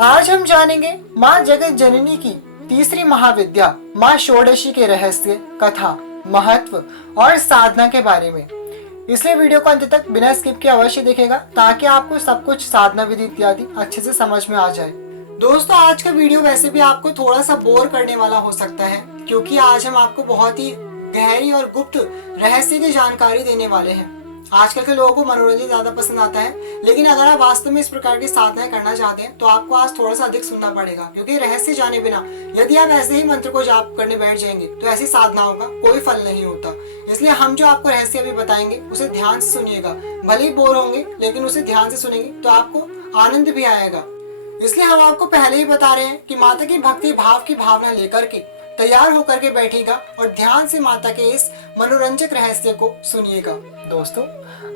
आज हम जानेंगे माँ जगत जननी की तीसरी महाविद्या माँ षोडशी के रहस्य, कथा, महत्व और साधना के बारे में। इसलिए वीडियो को अंत तक बिना स्किप के अवश्य देखेगा ताकि आपको सब कुछ साधना विधि इत्यादि अच्छे से समझ में आ जाए। दोस्तों, आज का वीडियो वैसे भी आपको थोड़ा सा बोर करने वाला हो सकता है क्योंकि आज हम आपको बहुत ही गहरी और गुप्त रहस्य की जानकारी देने वाले हैं। आजकल के लोगों को मनोरंजन ज्यादा पसंद आता है, लेकिन अगर आप वास्तव में इस प्रकार की साधनाएं करना चाहते हैं तो आपको आज थोड़ा सा अधिक सुनना पड़ेगा, क्योंकि रहस्य जाने बिना यदि आप ऐसे ही मंत्र को जाप करने बैठ जाएंगे तो ऐसी साधनाओं का कोई फल नहीं होता। इसलिए हम जो आपको रहस्य अभी बताएंगे उसे ध्यान से सुनिएगा। भले ही बोर होंगे लेकिन उसे ध्यान से सुनेंगे तो आपको आनंद भी आएगा। इसलिए हम आपको पहले ही बता रहे हैं कि माता की भक्ति भाव की भावना लेकर के तैयार होकर के बैठेगा और ध्यान से माता के इस मनोरंजक रहस्य को सुनिएगा। दोस्तों,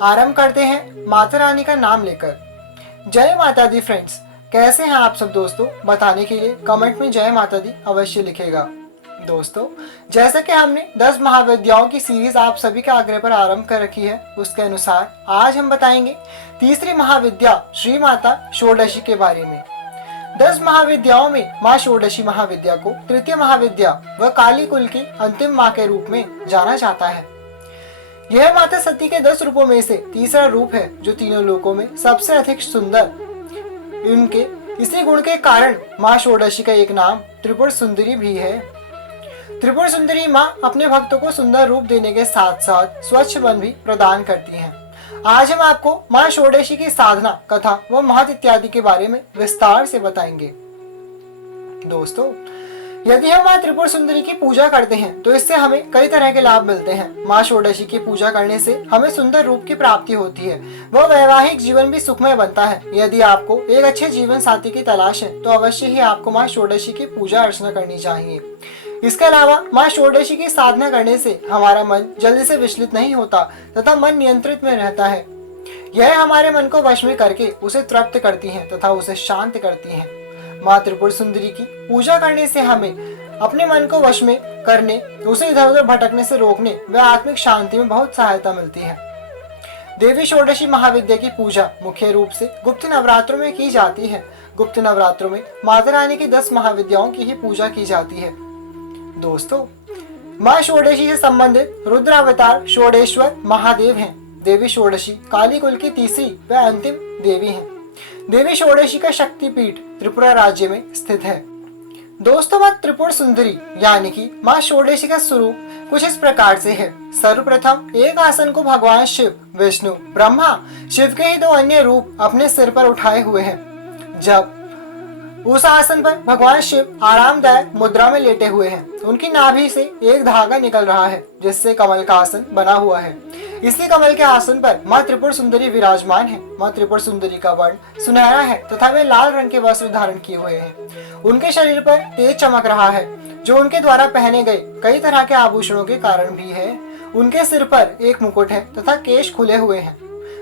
आरंभ करते हैं माता रानी का नाम लेकर। जय माता दी फ्रेंड्स, कैसे हैं आप सब दोस्तों? बताने के लिए कमेंट में जय माता दी अवश्य लिखेगा। दोस्तों, जैसा कि हमने 10 महाविद्याओं की सीरीज आप सभी के आग्रह पर आरंभ कर रखी है, उसके अनुसार आज हम बताएंगे तीसरी महाविद्या श्री माता षोडशी के बारे में। 10 महाविद्याओं में माँ षोडशी महाविद्या को तृतीय महाविद्या व काली कुल की अंतिम माँ के रूप में जाना जाता है। यह माता सती के 10 रूपों में से तीसरा रूप है जो तीनों लोकों में सबसे अधिक सुंदर। इनके इसी गुण के कारण माँ षोडशी का एक नाम त्रिपुर सुंदरी भी है। त्रिपुर सुंदरी माँ अपने भक्तों को सुंदर रूप देने के साथ साथ स्वच्छ मन भी प्रदान करती हैं। आज हम आपको माँ षोडशी की साधना, कथा व महत्व इत्यादि के बारे में विस्तार से बताएंगे। दोस्तों, यदि हम माँ त्रिपुर सुंदरी की पूजा करते हैं तो इससे हमें कई तरह के लाभ मिलते हैं। माँ षोडशी की पूजा करने से हमें सुंदर रूप की प्राप्ति होती है, वह वैवाहिक जीवन भी सुखमय बनता है। यदि आपको एक अच्छे जीवन साथी की तलाश है तो अवश्य ही आपको माँ षोडशी की पूजा अर्चना करनी चाहिए। इसके अलावा माँ षोडशी की साधना करने से हमारा मन जल्दी से विचलित नहीं होता तथा मन नियंत्रित में रहता है। यह हमारे मन को वश में करके उसे तृप्त करती हैं तथा उसे शांत करती हैं। माँ त्रिपुर सुंदरी की पूजा करने से हमें अपने मन को वश में करने, उसे इधर उधर भटकने से रोकने व आत्मिक शांति में बहुत सहायता मिलती है। देवी षोडशी महाविद्या की पूजा मुख्य रूप से गुप्त नवरात्रों में की जाती है। गुप्त नवरात्रों में माता रानी की 10 महाविद्याओं की ही पूजा की जाती है। दोस्तों, माँ षोडशी से संबंधित रुद्रावतार षोडेश्वर महादेव हैं। देवी षोडशी काली कुल की तीसरी व अंतिम देवी हैं। देवी षोडशी का शक्तिपीठ त्रिपुरा राज्य में स्थित है। दोस्तों, माँ त्रिपुर सुंदरी यानी कि माँ षोडशी का स्वरूप कुछ इस प्रकार से है। सर्वप्रथम एक आसन को भगवान शिव, विष्णु, ब्रह्मा, शिव के ही 2 अन्य रूप अपने सिर पर उठाए हुए हैं। जब उस आसन पर भगवान शिव आरामदायक मुद्रा में लेटे हुए हैं, उनकी नाभि से एक धागा निकल रहा है जिससे कमल का आसन बना हुआ है। इसी कमल के आसन पर माँ त्रिपुर सुंदरी विराजमान है। माँ त्रिपुर सुंदरी का वर्ण सुनहरा है तथा वे लाल रंग के वस्त्र धारण किए हुए हैं। उनके शरीर पर तेज चमक रहा है जो उनके द्वारा पहने गए कई तरह के आभूषणों के कारण भी है। उनके सिर पर एक मुकुट है तथा केश खुले हुए हैं।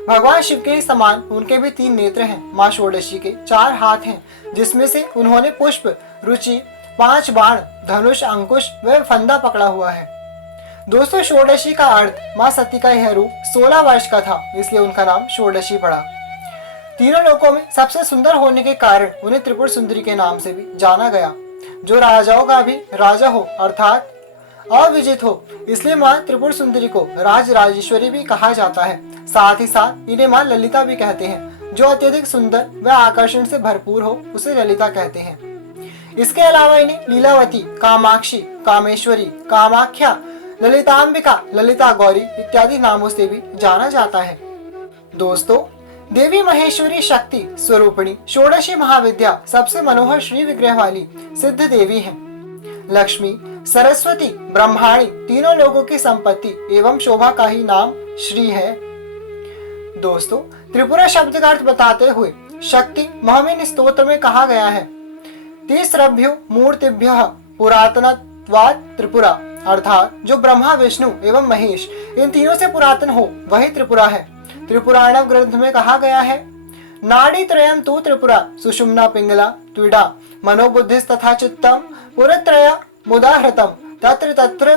भगवान शिव के ही समान उनके भी 3 नेत्र हैं। माँ षोडशी के 4 हाथ हैं जिसमें से उन्होंने पुष्प, रुचि, 5 बाण, धनुष, अंकुश व फंदा पकड़ा हुआ है। दोस्तों, षोडशी का अर्थ माँ सती का यह रूप 16 वर्ष का था, इसलिए उनका नाम षोडशी पड़ा। तीनों लोकों में सबसे सुंदर होने के कारण उन्हें त्रिपुर सुंदरी के नाम से भी जाना गया। जो राजाओं का भी राजा हो अर्थात अविजित हो, इसलिए माँ त्रिपुर सुंदरी को राज राजेश्वरी भी कहा जाता है। साथ ही साथ इन्हें माँ ललिता भी कहते हैं। जो अत्यधिक सुंदर व आकर्षण से भरपूर हो उसे ललिता कहते हैं। इसके अलावा इन्हें लीलावती, कामाक्षी, कामेश्वरी, कामाख्या, ललितांबिका, ललिता गौरी इत्यादि नामों से भी जाना जाता है। दोस्तों, देवी महेश्वरी शक्ति स्वरूपिणी षोडशी महाविद्या सबसे मनोहर श्री विग्रह वाली सिद्ध देवी है। लक्ष्मी, सरस्वती, ब्रह्माणी तीनों लोगों की संपत्ति एवं शोभा का ही नाम श्री है। दोस्तों, त्रिपुरा शब्द का अर्थ बताते हुए शक्ति महमिन स्तोत्र में कहा गया है, तिस्रभ्यो मूर्तिभ्यः पुरातनत्वात् त्रिपुरा, अर्थात जो ब्रह्मा, विष्णु एवं महेश इन तीनों से पुरातन हो वही त्रिपुरा है। त्रिपुराणव ग्रंथ में कहा गया है, नाड़ी त्रयम तु त्रिपुरा सुषुम्ना पिंगला त्विडा मनोबुद्धिस्तथा चित्तम पुरत्रय मुदाहृतम तत्र तत्र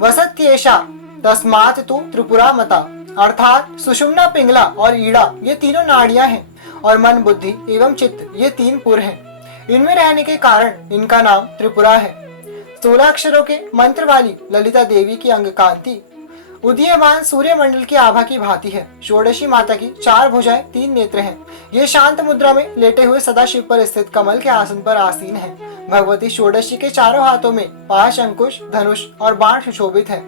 वसत्येषा तस्मात् तु त्रिपुरा मता, अर्थात सुषुम्ना, पिंगला और ईड़ा ये तीनों नाड़ियां हैं और मन, बुद्धि एवं चित्त ये 3 पुर हैं। इनमें रहने के कारण इनका नाम त्रिपुरा है। 16 अक्षरों के मंत्र वाली ललिता देवी की अंग कांति उदीयमान सूर्य मंडल की आभा की भांति है। षोडशी माता की 4 भुजाएं 3 नेत्र हैं। ये शांत मुद्रा में लेटे हुए सदाशिव पर स्थित कमल के आसन पर आसीन है। भगवती षोडशी के चारों हाथों में 5 अंकुश, धनुष और बाण सुशोभित है।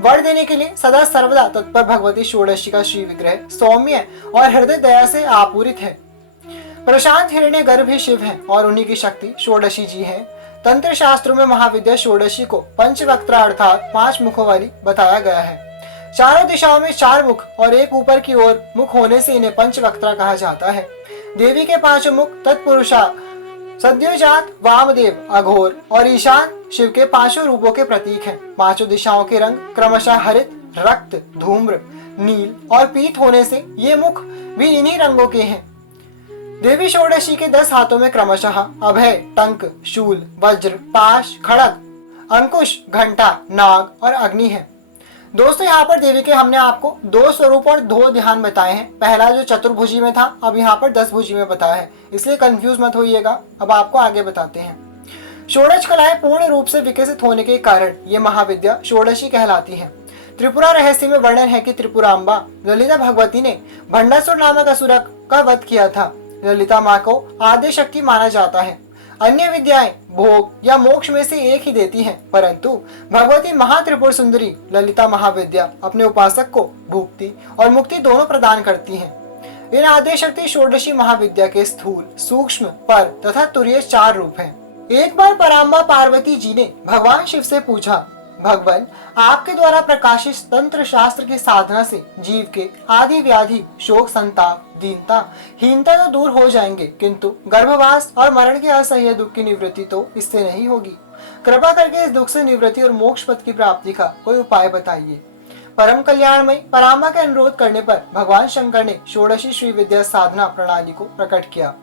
वर देने के लिए सदा सर्वदा तत्पर भगवती षोडशी का श्री विग्रह सौम्य और हृदय दया से आपूरित है। प्रशांत हिरण्य गर्भ ही शिव है और उन्हीं की शक्ति षोडशी जी है। तंत्र शास्त्रों में महाविद्या षोडशी को पंचवक्त्रा अर्थात 5 मुखों वाली बताया गया है। चारों दिशाओं में 4 मुख और एक ऊपर की ओर मुख होने से इन्हें पंचवक्त्रा कहा जाता है। देवी के 5 मुख तत्पुरुषा, सद्योजात, वामदेव, अघोर और ईशान शिव के 5 रूपों के प्रतीक हैं। 5 दिशाओं के रंग क्रमशः हरित, रक्त, धूम्र, नील और पीत होने से ये मुख भी इन्हीं रंगों के हैं। देवी षोडशी के 10 हाथों में क्रमशः अभय, टंक, शूल, वज्र, पाश, खड़ग, अंकुश, घंटा, नाग और अग्नि है। दोस्तों यहाँ पर देवी के हमने आपको 2 स्वरूप और 2 ध्यान बताए हैं। पहला जो चतुर्भुजी में था, अब यहाँ पर 10 भुजी में बताया है, इसलिए कंफ्यूज मत होइएगा। अब आपको आगे बताते हैं। षोडश कलाएं पूर्ण रूप से विकसित होने के कारण ये महाविद्या षोडशी कहलाती है। त्रिपुरा रहस्य में वर्णन है कि त्रिपुरांबा ललिता भगवती ने भंडासुर नामक असुर का वध किया था। ललिता माँ को आद्य शक्ति माना जाता है। अन्य विद्याएं भोग या मोक्ष में से एक ही देती हैं, परंतु भगवती महात्रिपुर सुंदरी ललिता महाविद्या अपने उपासक को भुक्ति और मुक्ति दोनों प्रदान करती हैं। इन आद्य शक्ति षोडशी महाविद्या के स्थूल, सूक्ष्म, पर तथा तुरीय 4 रूप हैं। एक बार पराम्बा पार्वती जी ने भगवान शिव से पूछा, भगवान आपके द्वारा प्रकाशित तंत्र शास्त्र की साधना से जीव के आदि व्याधि, शोक, संताप, दीनता, हीनता तो दूर हो जाएंगे, किंतु गर्भवास और मरण के असह्य दुख की निवृत्ति तो इससे नहीं होगी। कृपा करके इस दुख से निवृत्ति और मोक्ष पद की प्राप्ति का कोई उपाय बताइए। परम कल्याणमय पराम्बा के अनुरोध करने पर भगवान शंकर ने षोडशी श्री विद्या साधना प्रणाली को प्रकट किया।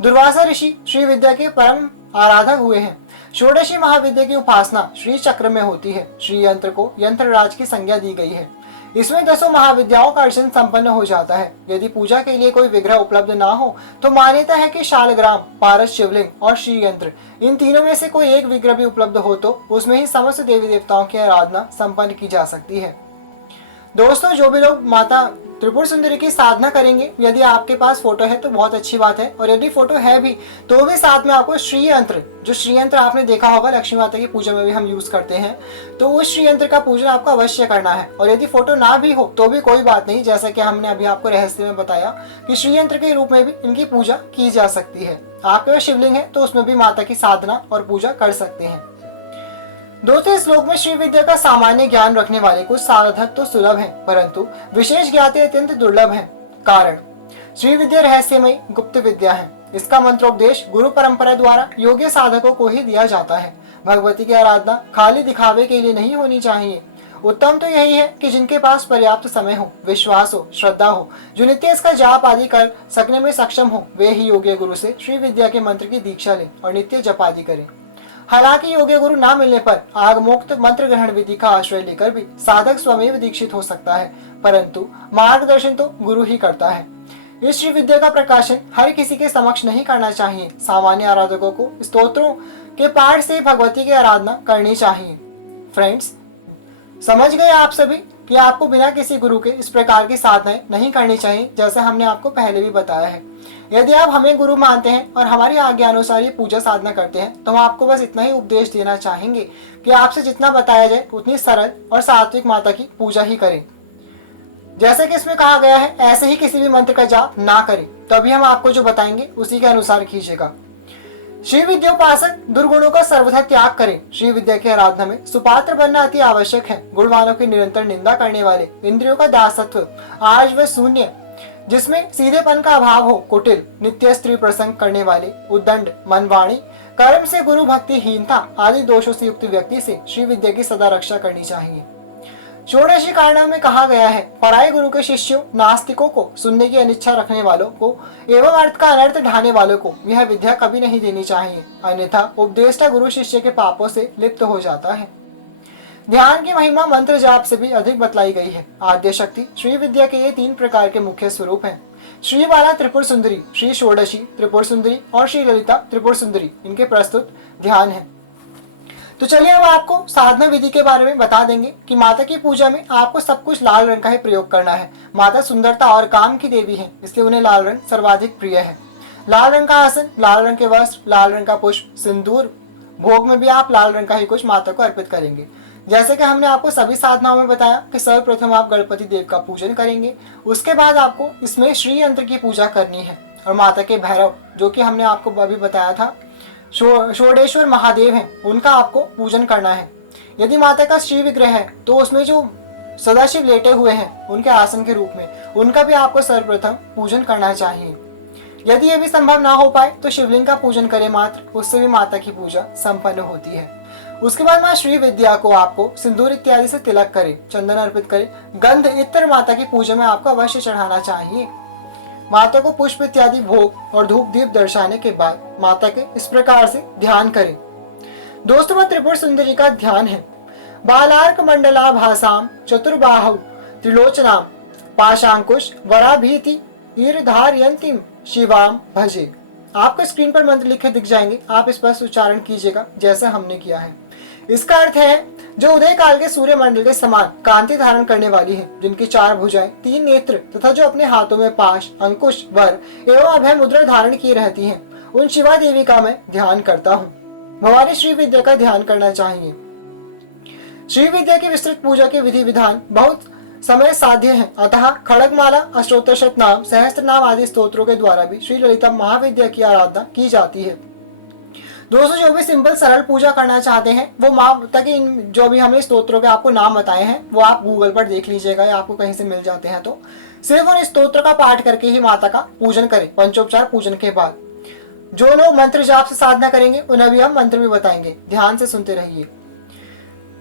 दुर्वासा ऋषि श्री विद्या के परम आराधक हुए हैं। षोडशी महाविद्या की उपासना श्री चक्र में होती है। श्री यंत्र को यंत्रराज की संज्ञा दी गई है। इसमें 10 महाविद्याओं का अर्चन संपन्न हो जाता है। यदि पूजा के लिए कोई विग्रह उपलब्ध ना हो तो मान्यता है कि शालग्राम, पारस शिवलिंग और श्री यंत्र, इन तीनों में से कोई एक विग्रह भी उपलब्ध हो तो उसमें ही समस्त देवी देवताओं की आराधना संपन्न की जा सकती है। दोस्तों जो भी लोग माता त्रिपुर सुंदरी की साधना करेंगे, यदि आपके पास फोटो है तो बहुत अच्छी बात है, और यदि फोटो है भी तो भी साथ में आपको श्री यंत्र, जो श्री यंत्र आपने देखा होगा लक्ष्मी माता की पूजा में भी हम यूज करते हैं, तो उस श्री यंत्र का पूजन आपको अवश्य करना है। और यदि फोटो ना भी हो तो भी कोई बात नहीं, जैसा कि हमने अभी आपको रहस्य में बताया कि श्री यंत्र के रूप में भी इनकी पूजा की जा सकती है। आपके पास शिवलिंग है तो उसमें भी माता की साधना और पूजा कर सकते हैं। दोस्तों इस श्लोक में श्री विद्या का सामान्य ज्ञान रखने वाले कुछ साधक तो सुलभ हैं, परंतु विशेष ज्ञाते अत्यंत दुर्लभ हैं। कारण, श्री विद्या रहस्यमयी गुप्त विद्या है। इसका मंत्रोपदेश गुरु परंपरा द्वारा योग्य साधकों को ही दिया जाता है। भगवती की आराधना खाली दिखावे के लिए नहीं होनी चाहिए। उत्तम तो यही है कि जिनके पास पर्याप्त समय हो, विश्वास हो, श्रद्धा हो, जो नित्य इसका जाप आदि कर सकने में सक्षम हो, वे ही योग्य गुरु से श्री विद्या के मंत्र की दीक्षा लें और नित्य जप आदि करें। हालांकि योग्य गुरु ना मिलने पर आगमोक्त मंत्र ग्रहण विधि का आश्रय लेकर भी साधक स्वयं दीक्षित हो सकता है, परंतु मार्गदर्शन तो गुरु ही करता है। इस श्री विद्या का प्रकाशन हर किसी के समक्ष नहीं करना चाहिए। सामान्य आराधकों को स्तोत्रों के पाठ से भगवती की आराधना करनी चाहिए। फ्रेंड्स, समझ गए आप सभी कि आपको बिना किसी गुरु के इस प्रकार की साधनाएं नहीं करनी चाहिए, जैसा हमने आपको पहले भी बताया है। यदि आप हमें गुरु मानते हैं और हमारी आज्ञा अनुसार ये पूजा साधना करते हैं तो हम आपको बस इतना ही उपदेश देना चाहेंगे कि आपसे जितना बताया जाए उतनी सरल और सात्विक माता की पूजा ही करें। जैसे कि इसमें कहा गया है, ऐसे ही किसी भी मंत्र का जाप ना करें। तो अभी हम आपको जो बताएंगे उसी के अनुसार कीजिएगा। श्री विद्योपासक दुर्गुणों का सर्वथा त्याग करें। श्री विद्या की आराधना में सुपात्र बनना अति आवश्यक है। गुणवानों की निरंतर निंदा करने वाले, इंद्रियों का दासत्व, आज व शून्य, जिसमें सीधेपन का अभाव हो, कुटिल, नित्य स्त्री प्रसंग करने वाले, उद्दंड, मनवाणी, कर्म से गुरु भक्तिहीनता आदि दोषों से युक्त व्यक्ति से श्री विद्या की सदा रक्षा करनी चाहिए। षोडशी कारणों में कहा गया है, पराये गुरु के शिष्यों, नास्तिकों को, सुनने की अनिच्छा रखने वालों को एवं अर्थ का अनर्थ ढाने वालों को यह विद्या कभी नहीं देनी चाहिए, अन्यथा उपदेष्टा गुरु शिष्य के पापों से लिप्त हो जाता है। ध्यान की महिमा मंत्र जाप से भी अधिक बतलाई गई है। आद्य शक्ति श्री विद्या के ये 3 प्रकार के मुख्य स्वरूप हैं। श्री बाला त्रिपुर सुंदरी, श्री षोडशी त्रिपुर सुंदरी और श्री ललिता त्रिपुर सुंदरी इनके प्रस्तुत ध्यान है। तो चलिए अब आपको साधना विधि के बारे में बता देंगे कि माता की पूजा में आपको सब कुछ लाल रंग का ही प्रयोग करना है। माता सुंदरता और काम की देवी है, इसलिए उन्हें लाल रंग सर्वाधिक प्रिय है। लाल रंग का आसन, लाल रंग के वस्त्र, लाल रंग का पुष्प, सिंदूर, भोग में भी आप लाल रंग का ही कुछ माता को अर्पित करेंगे। जैसे कि हमने आपको सभी साधनाओं में बताया कि सर्वप्रथम आप गणपति देव का पूजन करेंगे, उसके बाद आपको इसमें श्री यंत्र की पूजा करनी है और माता के भैरव, जो कि हमने आपको अभी बताया था षोडेश्वर महादेव हैं, उनका आपको पूजन करना है। यदि माता का श्री विग्रह है तो उसमें जो सदाशिव लेटे हुए हैं उनके आसन के रूप में, उनका भी आपको सर्वप्रथम पूजन करना चाहिए। यदि ये भी संभव ना हो पाए तो शिवलिंग का पूजन करें मात्र, उससे भी माता की पूजा संपन्न होती है। उसके बाद माँ श्री विद्या को आपको सिंदूर इत्यादि से तिलक करें, चंदन अर्पित करें, गंध इत्र माता की पूजा में आपको अवश्य चढ़ाना चाहिए। माता को पुष्प इत्यादि भोग और धूप दीप दर्शाने के बाद माता के इस प्रकार से ध्यान करें। दोस्तों, मां त्रिपुर सुंदरी का ध्यान है। बालार्क मंडला भासाम चतुर्बाहु त्रिलोचनाम पाशांकुश वराभीति ईरधारयंतीम शिवाम भजे। आपको स्क्रीन पर मंत्र लिखे दिख जाएंगे, आप इस पर उच्चारण कीजिएगा जैसा हमने किया है। इसका अर्थ है जो उदय काल के सूर्य मंडल के समान कांति धारण करने वाली है, जिनकी 4 भुजाएं, 3 नेत्र तथा जो अपने हाथों में पाश, अंकुश, वर एवं अभय मुद्रा धारण की रहती हैं, उन शिवा देवी का मैं ध्यान करता हूँ। भवानी श्री विद्या का ध्यान करना चाहिए। श्री विद्या की विस्तृत पूजा के विधि विधान बहुत समय साध्य है, अतः खड़गमाला, अष्टोत्तर शतनाम, सहस्त्र नाम आदि स्तोत्रों के द्वारा भी श्री ललिता महाविद्या की आराधना की जाती है। दोस्तों, जो भी सिंपल सरल पूजा करना चाहते हैं वो माता के इन जो भी हमने स्तोत्रों के आपको नाम बताए हैं वो आप गूगल पर देख लीजिएगा या आपको कहीं से मिल जाते हैं, तो सिर्फ उन स्तोत्र का पाठ करके ही माता का पूजन करें। पंचोपचार पूजन के बाद जो लोग मंत्र जाप से साधना करेंगे उन्हें भी हम मंत्र भी बताएंगे, ध्यान से सुनते रहिए।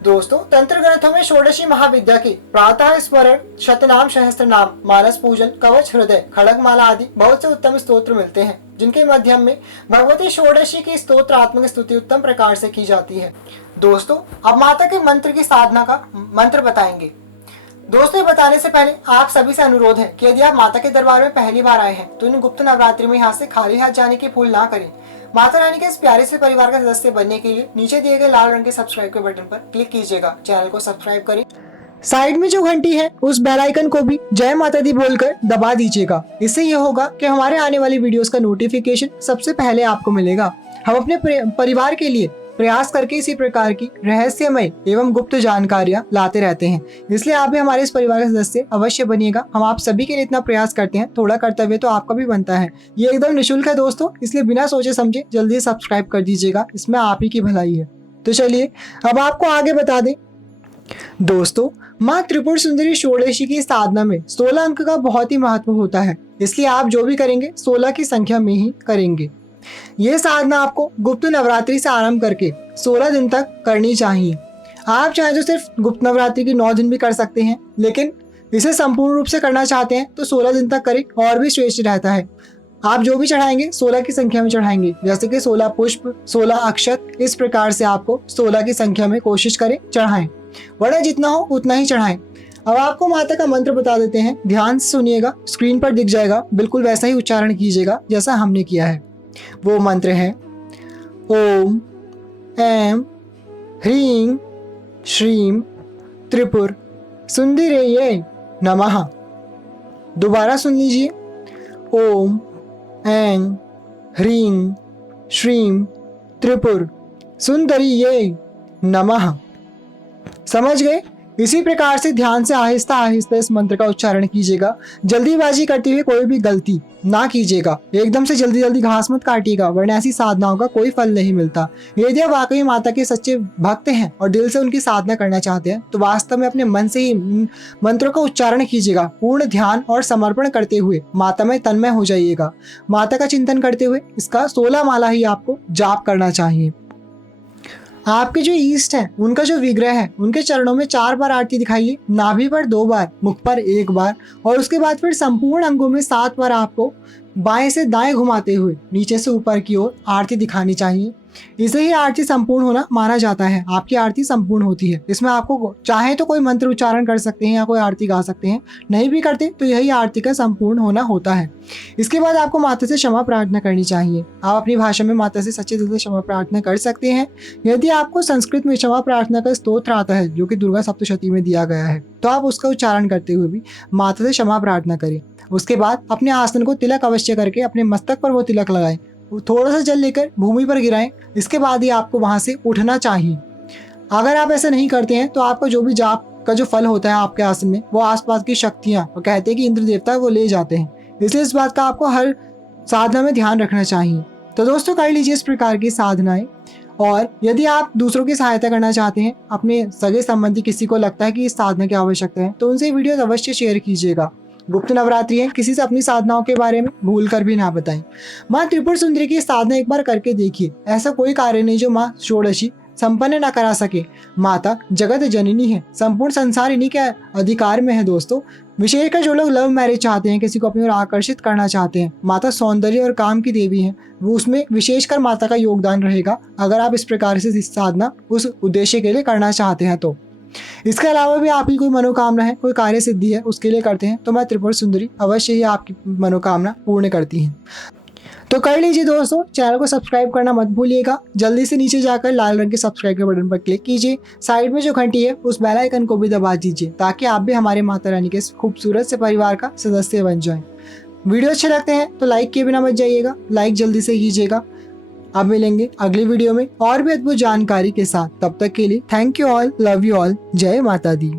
दोस्तों, तंत्र ग्रंथों में षोडशी महाविद्या की प्रातः स्मरण, शतनाम, सहस्त्र नाम, मानस पूजन, कवच, हृदय, खड़गमाला आदि बहुत से उत्तम स्तोत्र मिलते हैं, जिनके माध्यम में भगवती षोडशी की स्तोत्रात्मक स्तुति उत्तम प्रकार से की जाती है। दोस्तों, अब माता के मंत्र की साधना का मंत्र बताएंगे। दोस्तों, ये बताने से पहले आप सभी से अनुरोध है कि यदि आप माता के दरबार में पहली बार आए हैं तो इन गुप्त नवरात्रि में यहाँ से खाली हाथ जाने की भूल ना करें। माता रानी के इस प्यारे से परिवार का सदस्य बनने के लिए नीचे दिए गए लाल रंग के सब्सक्राइब के बटन पर क्लिक कीजिएगा, चैनल को सब्सक्राइब करें। साइड में जो घंटी है उस बेल आइकन को भी जय माता दी बोलकर दबा दीजिएगा। इससे ये होगा कि हमारे आने वाली वीडियोस का नोटिफिकेशन सबसे पहले आपको मिलेगा। हम अपने परिवार के लिए प्रयास करके इसी प्रकार की रहस्यमय एवं गुप्त जानकारियां लाते रहते हैं, इसलिए आप भी हमारे इस परिवार के सदस्य अवश्य बनिएगा। हम आप सभी के लिए इतना प्रयास करते हैं, थोड़ा कर्तव्य तो आपका भी बनता है। ये एकदम निःशुल्क है दोस्तों, इसलिए बिना सोचे समझे जल्दी सब्सक्राइब कर दीजिएगा, इसमें आप ही की भलाई है। तो चलिए अब आपको आगे बता दें। दोस्तों, माँ त्रिपुर सुंदरी षोडशी की साधना में 16 अंक का बहुत ही महत्व होता है, इसलिए आप जो भी करेंगे 16 की संख्या में ही करेंगे। ये साधना आपको गुप्त नवरात्रि से आरंभ करके 16 दिन तक करनी चाहिए। आप चाहे तो सिर्फ गुप्त नवरात्रि के 9 दिन भी कर सकते हैं, लेकिन इसे संपूर्ण रूप से करना चाहते हैं तो 16 दिन तक करें और भी श्रेष्ठ रहता है। आप जो भी चढ़ाएंगे 16 की संख्या में चढ़ाएंगे, जैसे कि 16 पुष्प, 16 अक्षत, इस प्रकार से आपको 16 की संख्या में कोशिश करें चढ़ाएं, वरना जितना हो उतना ही चढ़ाएं। अब आपको माता का मंत्र बता देते हैं, ध्यान से सुनिएगा, स्क्रीन पर दिख जाएगा, बिल्कुल वैसा ही उच्चारण कीजिएगा जैसा हमने किया है। वो मंत्र है ओम ऐं ह्रीं श्रीं त्रिपुर सुंदरये नमः। दोबारा सुन लीजिए, ओम ऐं ह्रीं श्रीं त्रिपुर सुंदरये नमः। समझ गए? इसी प्रकार से ध्यान से आहिस्ता आहिस्ता इस मंत्र का उच्चारण कीजिएगा। जल्दीबाजी करते हुए कोई भी गलती ना कीजिएगा, एकदम से जल्दी जल्दी घास मत काटिएगा, वरना ऐसी साधनाओं का कोई फल नहीं मिलता। यदि आप वाकई माता के सच्चे भक्त हैं और दिल से उनकी साधना करना चाहते हैं तो वास्तव में अपने मन से ही मंत्रों का उच्चारण कीजिएगा। पूर्ण ध्यान और समर्पण करते हुए माता में तन्मय हो जाइएगा। माता का चिंतन करते हुए इसका 16 माला ही आपको जाप करना चाहिए। आपके जो ईष्ट है उनका जो विग्रह है उनके चरणों में 4 बार आरती दिखाइए, नाभि पर 2 बार, मुख पर 1 बार और उसके बाद फिर संपूर्ण अंगों में 7 बार आपको बाएं से दाएं घुमाते हुए नीचे से ऊपर की ओर आरती दिखानी चाहिए। इसे ही आरती संपूर्ण होना माना जाता है। आपकी आरती संपूर्ण होती है। इसमें आपको चाहे तो कोई मंत्र उच्चारण कर सकते हैं या कोई आरती गा सकते हैं, नहीं भी करते तो यही आरती का संपूर्ण होना होता है। इसके बाद आपको माता से क्षमा प्रार्थना करनी चाहिए। आप अपनी भाषा में माता से सच्चे दिल से क्षमा प्रार्थना कर सकते हैं। यदि आपको संस्कृत में क्षमा प्रार्थना का स्तोत्र आता है जो कि दुर्गा सप्तशती में दिया गया है, तो आप उसका उच्चारण करते हुए भी माता से क्षमा प्रार्थना करें। उसके बाद अपने आसन को तिलक अवश्य करके अपने मस्तक पर वो तिलक लगाएं, थोड़ा सा जल लेकर भूमि पर गिराएं। इसके बाद ही आपको वहां से उठना चाहिए। अगर आप ऐसा नहीं करते हैं तो आपका जो भी जाप का जो फल होता है आपके आसन में, वो आसपास की शक्तियां, वो कहते हैं कि इंद्र देवता वो ले जाते हैं। इसलिए इस बात का आपको हर साधना में ध्यान रखना चाहिए। तो दोस्तों कर लीजिए इस प्रकार की साधनाएं। और यदि आप दूसरों की सहायता करना चाहते हैं, अपने सगे संबंधी किसी को लगता है कि इस साधना की आवश्यकता है, तो उनसे वीडियो अवश्य शेयर कीजिएगा। गुप्त नवरात्रि है, किसी से अपनी साधनाओं के बारे में भूल कर भी ना बताएं। माँ त्रिपुर सुंदरी की साधना एक बार करके देखिए। ऐसा कोई कार्य नहीं जो माँ षोडशी संपन्न ना करा सके। माता जगत जननी है, संपूर्ण संसार इन्हीं के अधिकार में है। दोस्तों विशेषकर जो लोग लव मैरिज चाहते हैं, किसी को अपनी ओर आकर्षित करना चाहते हैं, माता सौंदर्य और काम की देवी है, वो उसमें विशेषकर माता का योगदान रहेगा। अगर आप इस प्रकार से इस साधना उस उद्देश्य के लिए करना चाहते हैं तो। इसके अलावा भी आपकी कोई मनोकामना है, कोई कार्य सिद्धि है, उसके लिए करते हैं तो मैं त्रिपुर सुंदरी अवश्य ही आपकी मनोकामना पूर्ण करती है। तो कर लीजिए दोस्तों, चैनल को सब्सक्राइब करना मत भूलिएगा। जल्दी से नीचे जाकर लाल रंग के सब्सक्राइब के बटन पर क्लिक कीजिए। साइड में जो घंटी है उस बेल आइकन को भी दबा दीजिए, ताकि आप भी हमारे माता रानी के खूबसूरत से परिवार का सदस्य बन जाएं। वीडियो अच्छे लगते हैं तो लाइक किए बिना मत जाइएगा, लाइक जल्दी से कीजिएगा। अब मिलेंगे अगली वीडियो में और भी अद्भुत जानकारी के साथ। तब तक के लिए thank you all, love you all, जय माता दी।